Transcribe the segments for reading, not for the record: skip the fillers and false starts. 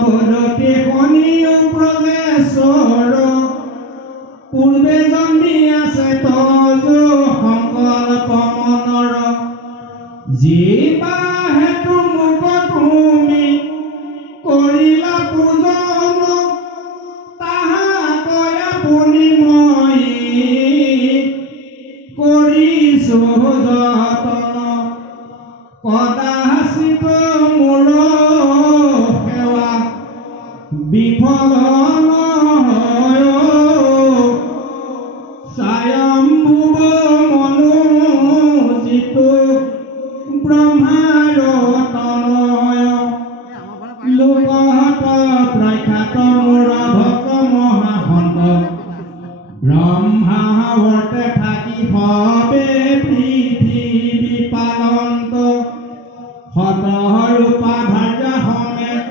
বদতে শনিও প্ৰজেশ্বৰ পূৰ্বে জন্মি আছে তজ সংকল্প মনৰ জীৱা হেতু মোক তুমি কৰিলা পূজন তাহা কয় আপুনি মই কৰিছো যতন কদাচিত মোৰ সেৱা বিফল নহয় স্বয়ম্ভুৱ মনোজিত ব্ৰহ্মাৰ তনয় লোকহত প্ৰখ্যাত মোৰ ভক্ত মহাসন্ত ব্ৰহ্মাৱৰ্তে থাকি সবে পৃথিৱী পালন্ত শতৰূপা ভাৰ্যা সমেত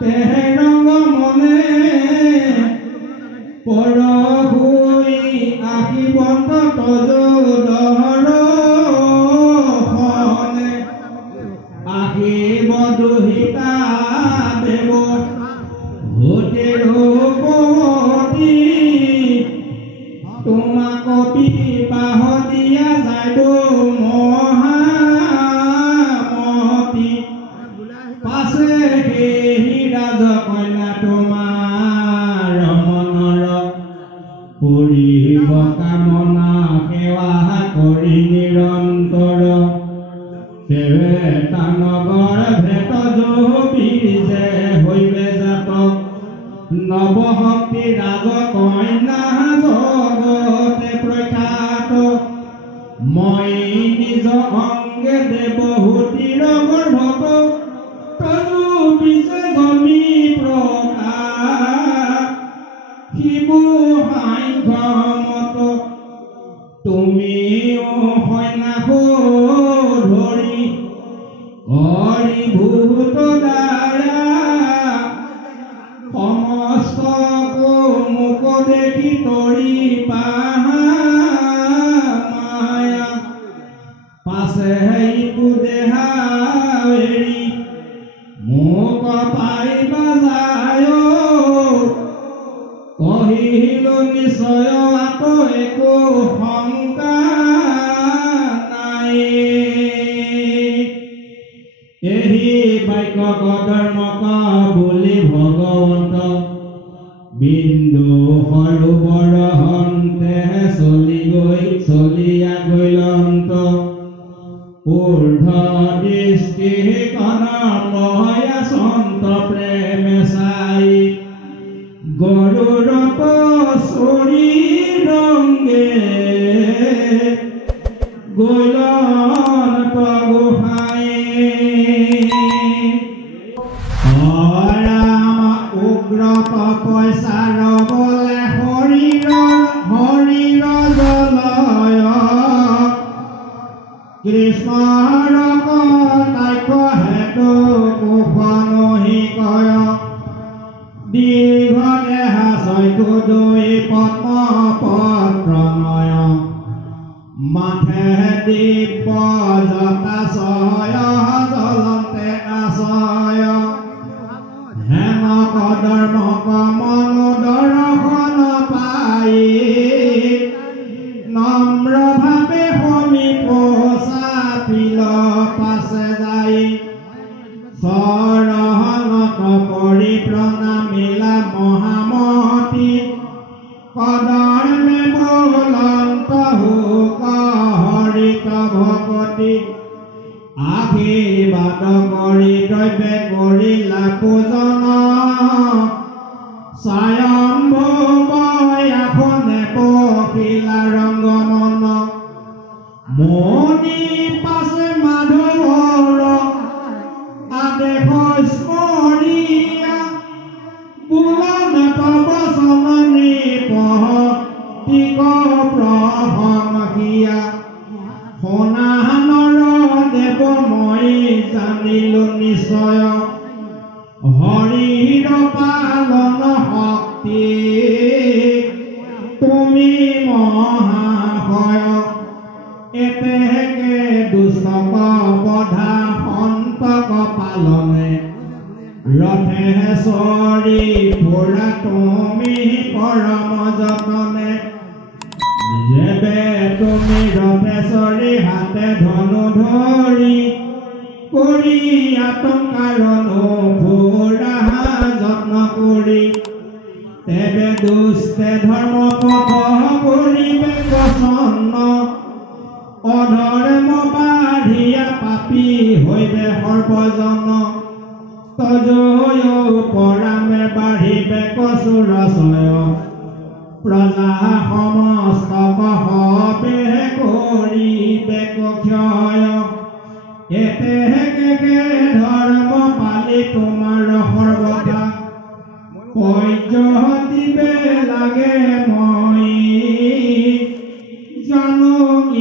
তেহে ৰঙ মনে পৰহুই আহিবন্ত তজোদহৰ সনে আহিব দুহিতা দেৱ ভূতে ৰূপৱতী তোমাক বিবাহ দিয়া যাব মহামতী পাছে সেই ৰাজ কন্যা তোমাৰ মনৰ কৰিব কামনা সেৱা কৰি নিৰন্তৰ সেৱেতা নগৰ ভেট জবিৰ যে হৈবে জাত নৱশক্তি ৰাজ কন্যা জগতে প্ৰখ্যাত মই নিজ অংগে দেৱহূতিৰ গৰ্ভত তজু বিজে জমি প্ৰকাশ শিবু সাংঘমত তুমিও সন্যাস ধৰি কৰি ভূত দ্বাৰা সমস্ত মোক দেখি তৰি মায়া পাছে ইটো দেহা এৰি মোক পাইবা যায় কহিলো নিশ্চয় আত একো শংকা নাই এহি বাক্য কৰ্মক বুলি ভগৱন্ত বিন্দু সৰোবৰ হন্তে চলিয়া গৈলন্ত ঊৰ্ধ দৃষ্টি কণময়া সন্ত প্ৰেমে চাই গৰুৰ শৰীৰংগে গৈলন্ত গোহাঁই ৰাম উগ্ৰ তপস্যাৰ বলে শৰীৰ জলয় কৃষ্ণৰ কটাক্ষ হেতু কুশ নহি কয় দীৰ্ঘ দেহা চৈতু দুই পদ্ম পত্ৰ নয় মাথে দিব্য জটাশয় জ্বলন্তে আশয় হেন কদৰ্মক মনো দৰ্শন পাই নম্ৰ ভাৱে সমীপ চাপিল পাছে যাই চৰণত পৰি প্ৰণামিলা মহামতী কদৰ্মে বোলন্ত হুক হৰিত ভকতি আশীৰ্বাদ কৰি দ্ৰব্যে কৰিলা পূজন স্বয়ম্ভুৱ আসনে বহিলা ৰংগমন মণি পাছে মাধৱৰ আদেশ স্মৰিয়া বুলন তব চননি পহতিক প্ৰশংসিয়া সোণানৰ দেৱ মই জানিলো নিশ্চয় হৰিৰ পালন শক্তি তুমি মহাশয় এতেকে দুষ্টক বধা সন্তক পালনে ৰথেশ্বৰী পুৰা তুমি পৰম যতনে যেবে তুমি ৰথেশ্বৰী হাতে ধনু ধৰি কৰি আতংকাৰনো পুৰা যত্ন কৰি তেবে দুষ্টে ধৰ্ম পথ কৰিবে প্ৰসন্ন অধৰ্ম বাঢ়িয়া পাপী হৈবে সৰ্বজন তজয় পৰামে বাঢ়িবে কচুৰ চয় প্ৰজা সমস্ত হবে কৰিবে ক্ষয় এতেকে ধৰ্ম পালি তোমাৰ সৰ্বদা পৰ্যদিবে লাগে মই জানো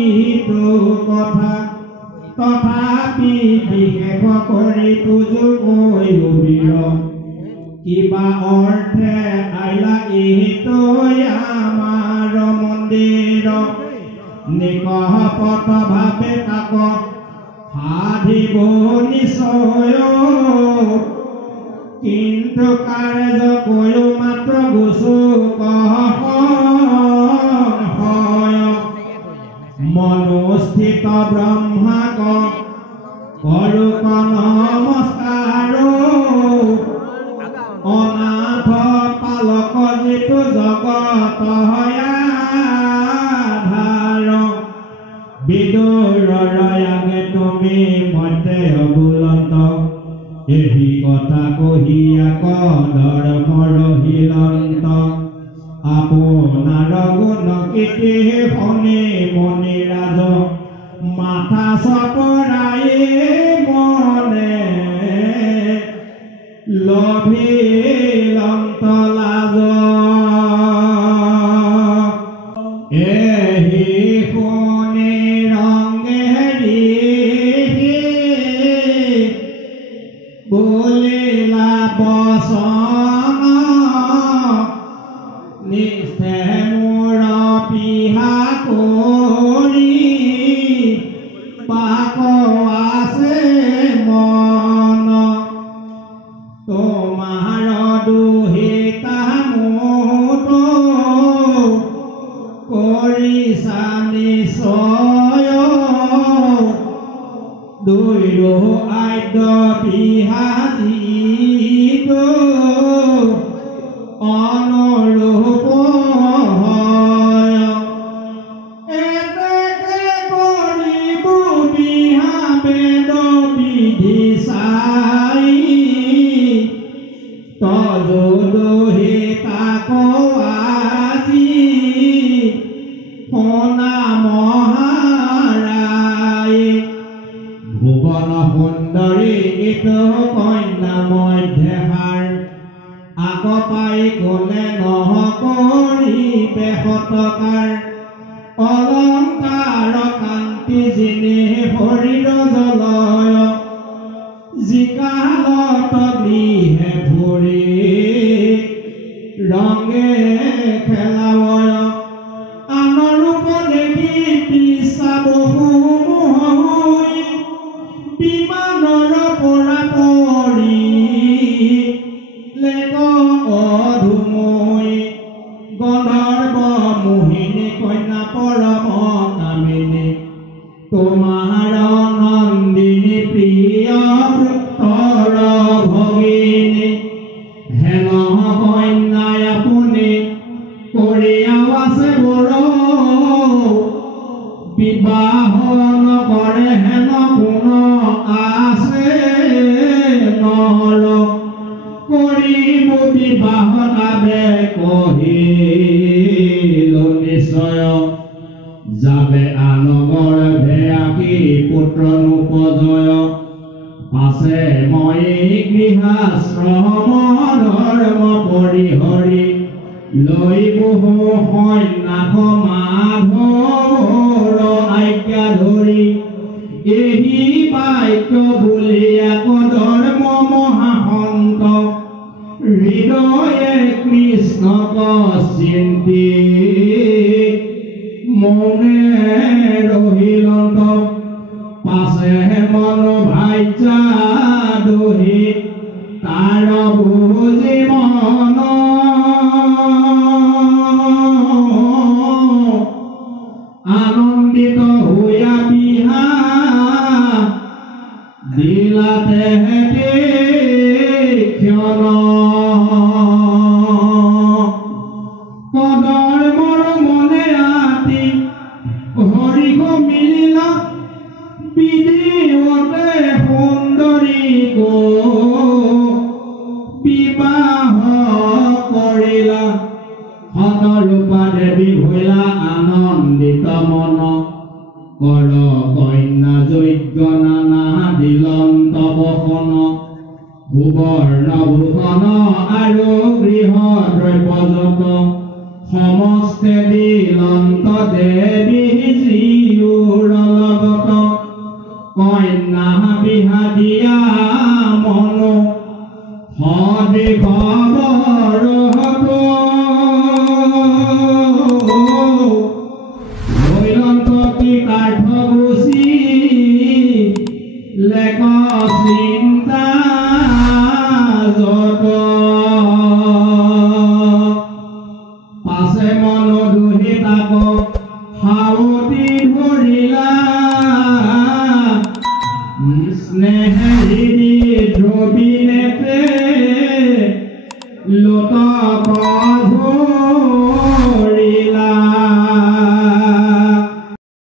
ইটো কথা তথাপি বিশেষ কৰি তুজো কৈবীৰ কিবা অৰ্থে আইলা ইটো আমাৰ মন্দিৰ নিকপট ভাৱে তাক সাধিব নিশ্চয় কিন্তু কাৰ্য কৈও মাত্ৰ গুচু হয় মনোস্থিত ব্ৰহ্মাক কৰোক নমস্কাৰ অনাথ পালক যিটো জগত আধাৰ বিদুৰৰ আগে তুমি মতে অবুলন্ত এই কথা কহিয়া ধৰ্মৰ হিলন্ত আপোনাৰ গুণ কীৰ্তি শুনি মণিৰাজ মাথা চপৰাই মনে লভিলন্ত লাজ এহি শুনি ৰঙেৰি বলিলা বচন নিষ্ঠে মোৰ পিহা কৰি পাক আছে মন তোমাৰ দুহিতা মোট কৰিছা নিশ্চয় দুইৰো আদ্য বিহাজিত অনুৰূপ হয় এতেকে কৰিব বিহা বেদ বিধি চাই তজোদহিতাক আজি শুনা মহাৰাই ভুৱন সুন্দৰী ইটো কন্যা মধ্যহাৰ আগ পাই গলে নহ কৰিবে শতকাৰ অলংকাৰ কান্তি জিনি শৰীৰ জলয় জিকালত গৃহে ভৰি ৰঙে খেলাবয় আনৰূপ দেখি পিছা বহু মোহই বিমানৰ পৰা পৰি লেক অধুমৈ গন্ধৰ্ব মোহিনী কন্যা পৰম কামিনী তোমাৰ নন্দিনী প্ৰিয় ভক্তৰ ভগিনী হেন কন্যাই আপুনি কৰিয়াও আছে বৰ বিবাহ নকৰে হেন কোন আছে নৰ কৰিব বিবাহ নাবে কহিল নিশ্চয় যাবে আনগৰ ভেয়াকি পুত্ৰ নোপজয় পাছে মই গৃহাশ্ৰম ধৰ্ম পৰিহৰি লৈ বহু সন্যাস মাধৱৰ আজ্ঞা ধৰি এই বাক্য বুলিয়া ধৰ্ম মহাসন্ত হৃদয়ে কৃষ্ণক চিন্তি মনে ৰহিলন্ত পাছে মন ভাইচা দহি তাৰ বুজি মন আনন্দিত হৈয়া বিহা দিলাতে হেতে ক্ষণ পদৰ মোৰ মনে আতি হৰিক মিলিলা বিধিৱতে সুন্দৰী বিবাহ কৰিলা শতৰূপা দেৱী ভৈলা আনন্দিত মন কৰ কন্যা যজ্ঞ নানা দিলন্ত বসন সুবৰ্ণ ভূষণ আৰু গৃহ দ্ৰব্যযত সমস্তে দিলন্ত দেৱী জীউৰ লগত কন্যা বিহা দিয়া মনো সদে খবৰ হৈলন্ত কি কাঠ গুচি লেক চিন্তা যত পাছে মন দুহে তাক সাৱতি ধৰিলা স্নেহেৰি